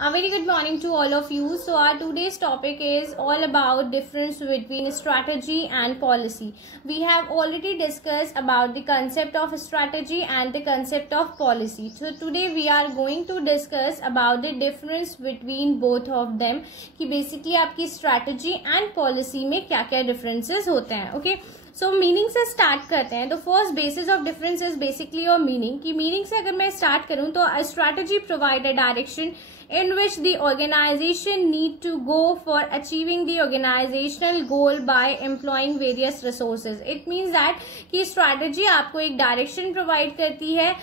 A very good morning to all of you. So our today's topic is all about difference between strategy and policy. We have already discussed about the concept of strategy and the concept of policy. So today we are going to discuss about the difference between both of them कि basically आपकी strategy and policy में क्या-क्या differences होते हैं. Okay. सो meaning से start करते हैं. तो first basis of difference is basically your meaning. कि मीनिंग से अगर मैं स्टार्ट करूं तो strategy provide a direction in which the organization need to go for achieving the organizational goal by employing various resources. It means that कि strategy आपको एक direction provide करती है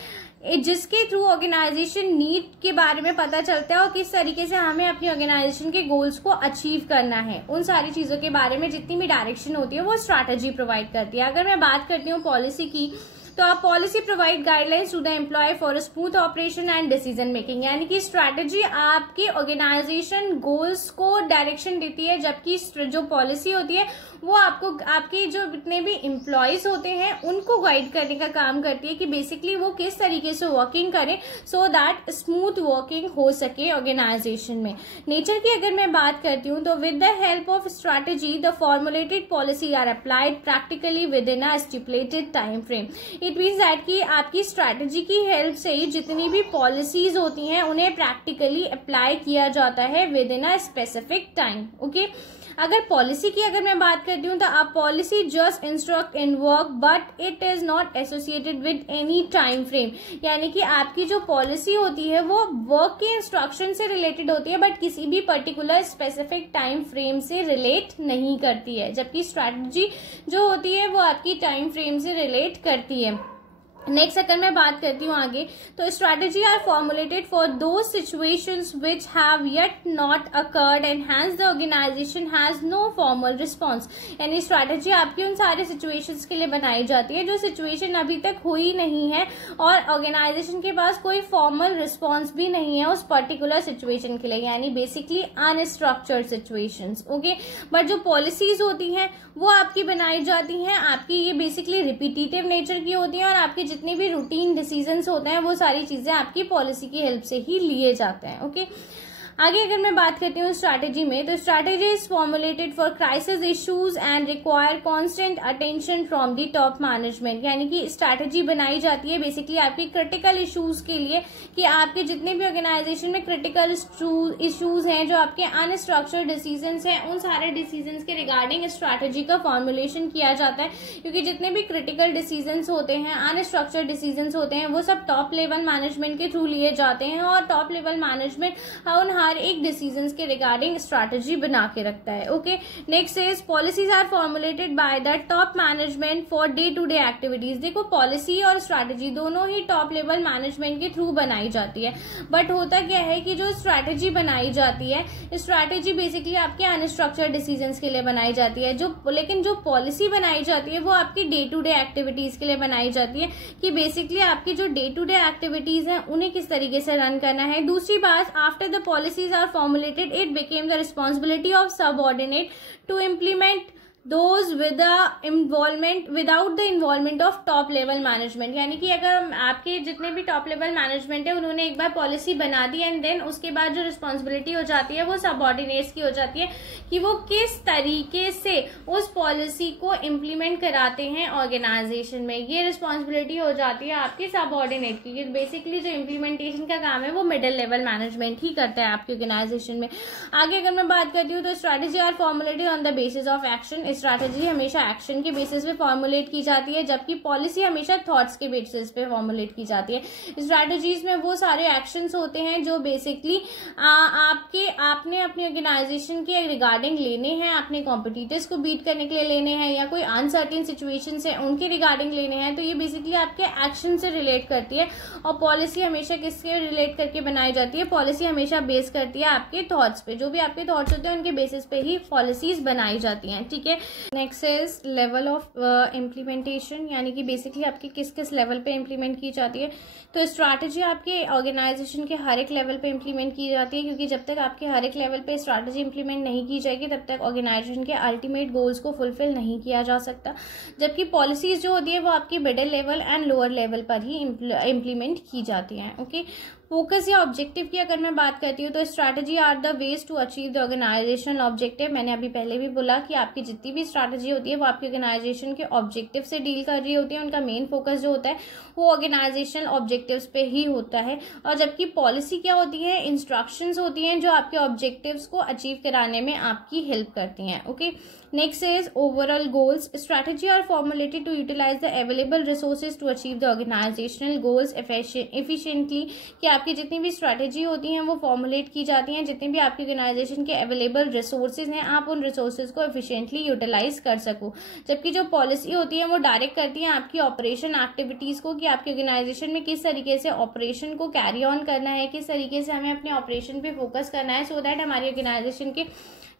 जिसके थ्रू ऑर्गेनाइजेशन नीड के बारे में पता चलता है और किस तरीके से हमें अपनी ऑर्गेनाइजेशन के गोल्स को अचीव करना है. उन सारी चीजों के बारे में जितनी भी डायरेक्शन होती है वो स्ट्रैटेजी प्रोवाइड करती है. अगर मैं बात करती हूँ पॉलिसी की तो आप policy provide guidelines to the employee for smooth operation and decision making. यानी कि स्ट्रैटेजी आपकी ऑर्गेनाइजेशन गोल्स को डायरेक्शन देती है, जबकि जो पॉलिसी होती है वो आपको आपके जो जितने भी एम्प्लॉयज होते हैं उनको गाइड करने का काम करती है कि बेसिकली वो किस तरीके से वर्किंग करें सो दैट स्मूथ वर्किंग हो सके ऑर्गेनाइजेशन में. नेचर की अगर मैं बात करती हूँ तो with the help of strategy the formulated policy are applied practically within a stipulated time frame. It means that कि आपकी स्ट्रैटेजी की हेल्प से ही जितनी भी पॉलिसीज होती हैं उन्हें प्रैक्टिकली अप्लाई किया जाता है with in a specific time. Okay. अगर पॉलिसी की अगर मैं बात करती हूँ तो आप policy just instruct in work but it is not associated with any time frame. यानी कि आपकी जो पॉलिसी होती है वो वर्क के इंस्ट्रक्शन से रिलेटेड होती है बट किसी भी पर्टिकुलर स्पेसिफिक टाइम फ्रेम से रिलेट नहीं करती है, जबकि स्ट्रैटेजी जो होती है वो आपकी टाइम फ्रेम से रिलेट करती है. नेक्स्ट अगर मैं बात करती हूँ आगे तो strategy are formulated for those situations which have yet not occurred and hence the organisation has no formal response. यानी स्ट्रैटेजी आपकी उन सारे सिचुएशंस के लिए बनाई जाती है जो सिचुएशन अभी तक हुई नहीं है और ऑर्गेनाइजेशन के पास कोई फॉर्मल रिस्पॉन्स भी नहीं है उस पर्टिकुलर सिचुएशन के लिए, यानी basically unstructured situations. Okay. But जो पॉलिसीज होती हैं वो आपकी बनाई जाती हैं, आपकी ये बेसिकली रिपीटेटिव नेचर की होती है और आपकी जितने भी रूटीन डिसीजंस होते हैं वो सारी चीजें आपकी पॉलिसी की हेल्प से ही लिए जाते हैं. ओके. आगे अगर मैं बात करती हूँ स्ट्रैटेजी में तो strategy is formulated for crisis issues and require constant attention from the top management. यानी कि स्ट्रैटेजी बनाई जाती है बेसिकली आपकी क्रिटिकल इश्यूज के लिए कि आपके जितने भी ऑर्गेनाइजेशन में क्रिटिकल इश्यूज हैं जो आपके अनस्ट्रक्चर्ड डिसीजंस हैं उन सारे डिसीजंस के रिगार्डिंग स्ट्रैटेजी का फॉर्मुलेशन किया जाता है, क्योंकि जितने भी क्रिटिकल डिसीजंस होते हैं अनस्ट्रक्चर्ड डिसीजंस होते हैं वो सब टॉप लेवल मैनेजमेंट के थ्रू लिए जाते हैं और टॉप लेवल मैनेजमेंट उन हर एक डिसीजंस के रिगार्डिंग स्ट्रैटेजी बना के रखता है. Okay. Next is policies are formulated by the top management for day to day activities. देखो पॉलिसी और स्ट्रैटेजी दोनों ही टॉप लेवल मैनेजमेंट के थ्रू बनाई जाती है, बट होता क्या है कि जो स्ट्रैटेजी बनाई जाती है स्ट्रैटेजी बेसिकली आपके अनस्ट्रक्चर्ड डिसीजंस के लिए बनाई जाती है, लेकिन जो पॉलिसी बनाई जाती है वो आपकी डे टू डे एक्टिविटीज के लिए बनाई जाती है कि बेसिकली आपकी जो डे टू डे एक्टिविटीज हैं उन्हें किस तरीके से रन करना है. दूसरी बात, after the policies are formulated, it became the responsibility of subordinate to implement those with the involvement without the involvement of top level management. यानी कि अगर आपके जितने भी टॉप लेवल मैनेजमेंट है उन्होंने एक बार पॉलिसी बना दी एंड देन उसके बाद जो रिस्पॉन्सिबिलिटी हो जाती है वो सबऑर्डिनेट्स की हो जाती है कि वो किस तरीके से उस पॉलिसी को इम्प्लीमेंट कराते हैं ऑर्गेनाइजेशन में. ये रिस्पॉन्सिबिलिटी हो जाती है आपकी सबऑर्डिनेट की. बेसिकली जो इम्प्लीमेंटेशन का काम है वो मिडिल लेवल मैनेजमेंट ही करता है आपकी ऑर्गेनाइजेशन में. आगे अगर मैं बात करती हूँ तो strategy are formulated on the basis of action. Strategy हमेशा एक्शन के बेसिस पे फॉर्मुलेट की जाती है, जबकि पॉलिसी हमेशा थॉट्स के बेसिस पे फॉर्मुलेट की जाती है. स्ट्रैटेजीज में वो सारे एक्शंस होते हैं जो बेसिकली आपने अपनी ऑर्गेनाइजेशन के रिगार्डिंग लेने हैं, अपने कॉम्पिटिटर्स को बीट करने के लिए लेने हैं या कोई अनसर्टेन सिचुएशंस है उनके रिगार्डिंग लेने हैं. तो ये बेसिकली आपके एक्शन से रिलेट करती है और पॉलिसी हमेशा किसके रिलेट करके बनाई जाती है. पॉलिसी हमेशा बेस करती है आपके थॉट्स पे. जो भी आपके थॉट्स होते हैं उनके बेसिस पे ही पॉलिसीज बनाई जाती हैं. ठीक है. Next is level of implementation. यानी कि बेसिकली आपकी किस किस लेवल पे इम्प्लीमेंट की जाती है. तो स्ट्रैटेजी आपके ऑर्गेनाइजेशन के हर एक लेवल पे इम्प्लीमेंट की जाती है, क्योंकि जब तक आपके हर एक लेवल पे स्ट्रैटेजी इम्प्लीमेंट नहीं की जाएगी तब तक ऑर्गेनाइजेशन के अल्टीमेट गोल्स को फुलफिल नहीं किया जा सकता. जबकि पॉलिसीज जो होती है वो आपकी middle level and lower level पर ही इम्प्लीमेंट की जाती हैं. ओके. फोकस या ऑब्जेक्टिव की अगर मैं बात करती हूँ तो strategy are the ways to achieve the organisational objective. मैंने अभी पहले भी बोला कि आपकी जितनी भी स्ट्रैटेजी होती है वो आपकी ऑर्गेनाइजेशन के ऑब्जेक्टिव से डील कर रही होती है, उनका मेन फोकस जो होता है वो ऑर्गेनाइजेशनल ऑब्जेक्टिव्स पे ही होता है। और जबकि पॉलिसी क्या होती है, इंस्ट्रक्शंस होती हैं जो आपके ऑब्जेक्टिव्स को अचीव कराने में आपकी हेल्प करती हैं। Okay, next is overall goals. Strategy are formulated to utilise the available resources to achieve the organisational goals efficiently. कि आपकी जितनी भी स्ट्रैटेजी होती हैं वो फॉर्मुलेट की जाती हैं, जितनी भी आपकी ऑर्गेनाइजेशन के अवेलेबल रिसोर्सेज हैं आप उन रिसोर्सेज को एफिशिएंटली यूटिलाइज कर सको। जबकि जो पॉलिसी होती है वो डायरेक्ट करती है आपकी ऑपरेशन एक्टिविटीज को, कि आपकी ऑर्गेनाइजेशन में किस तरीके से ऑपरेशन को कैरी ऑन करना है, किस तरीके से हमें अपने ऑपरेशन पे फोकस करना है, सो दैट हमारी ऑर्गेनाइजेशन के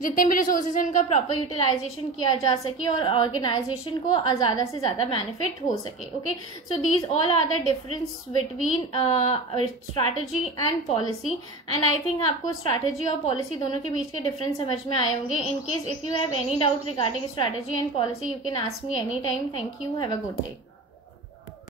जितने भी रिसोर्सेज हैं उनका प्रॉपर यूटिलाइजेशन किया जा सके और ऑर्गेनाइजेशन को ज़्यादा से ज़्यादा बेनिफिट हो सके। Okay, so these all are the difference between strategy and policy. And I think आपको स्ट्रैटेजी और पॉलिसी दोनों के बीच के डिफरेंस समझ में आए होंगे। In case if you have any doubt regarding strategy and policy you can ask me any time. Thank you, have a good day.